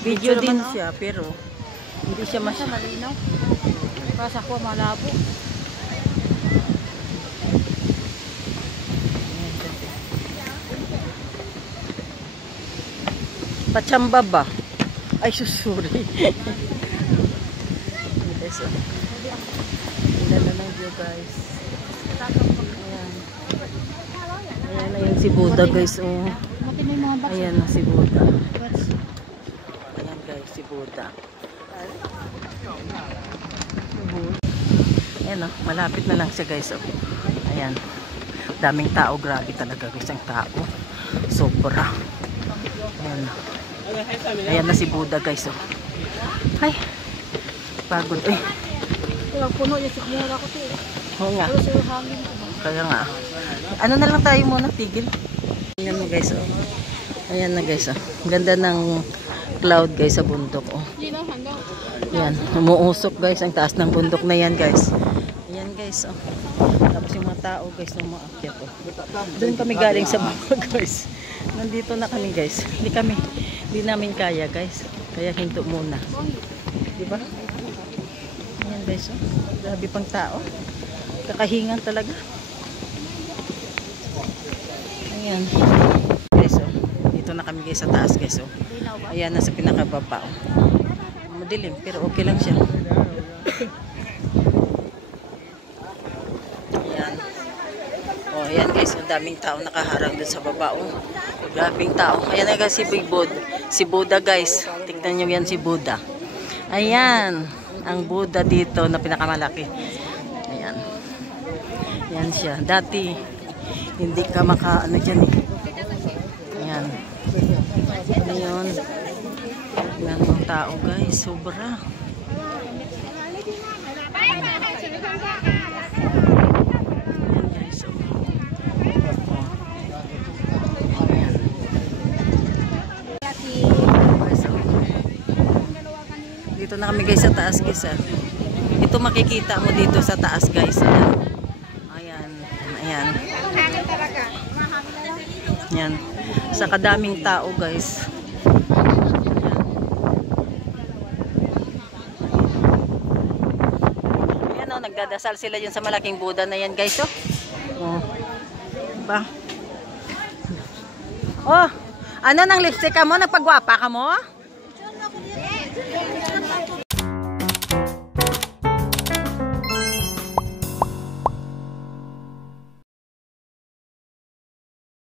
Video din siya pero hindi siya malinaw. Para sa kuha malabo. Pachamba ba? Ay susuri. Guys, ganda ng view guys. Ayan. Ayan na yung si Buddha guys. Oh. Ayan na si Buddha. Ayan guys si Buddha. Ayan oh, malapit na lang siya guys. Oh. Ayan. Daming tao, grabe talaga guys ang tao. Sobra. Ayan. Ayan na si Buddha guys. Oh. Ay. Pagod eh. Puno yung sikmura ko to. Oo nga. Kaya nga. Ano na lang tayo muna, tigil. Ayan na guys. Oh. Ayan na guys. Oh. Ganda ng cloud guys sa bundok. Oh. Ayan. Umuusok guys. Ang taas ng bundok na yan guys. Ayan guys. Oh. Tapos yung mga tao guys na umaakyat. Oh. Doon kami galing sa baba guys. Nandito na kami guys. Hindi namin kaya guys. Kaya hinto muna. Diba? Ayan guys. Oh. Grabe pang tao. Kakahingan talaga. Ayan. Guys. Oh. Dito na kami guys sa taas guys. Oh. Ayan nasa pinakababa. Oh. Madilim pero okay lang siya. Ayan. Oh, ayan guys. Ang daming tao nakaharang dun sa baba. Oh. Grabing tao. Ayan na guys si Buddha guys. Tignan nyo yan si Buddha. Ayan. Ang Buddha dito na pinakamalaki. Ayan. Ayan siya. Dati hindi ka makaano dyan eh. Ayan. Ngayon. Ayan ang tao guys. Sobra. Dito na kami guys sa taas guys. Ito makikita mo dito sa taas guys. Ayan. Ayan. Ayan. Sa kadaming tao guys. Ayan o. Nagdadasal sila yun sa malaking Buddha na yan guys. Oh. Diba? Oh. Ano nang lipstick ka mo? Nagpagwapa ka mo?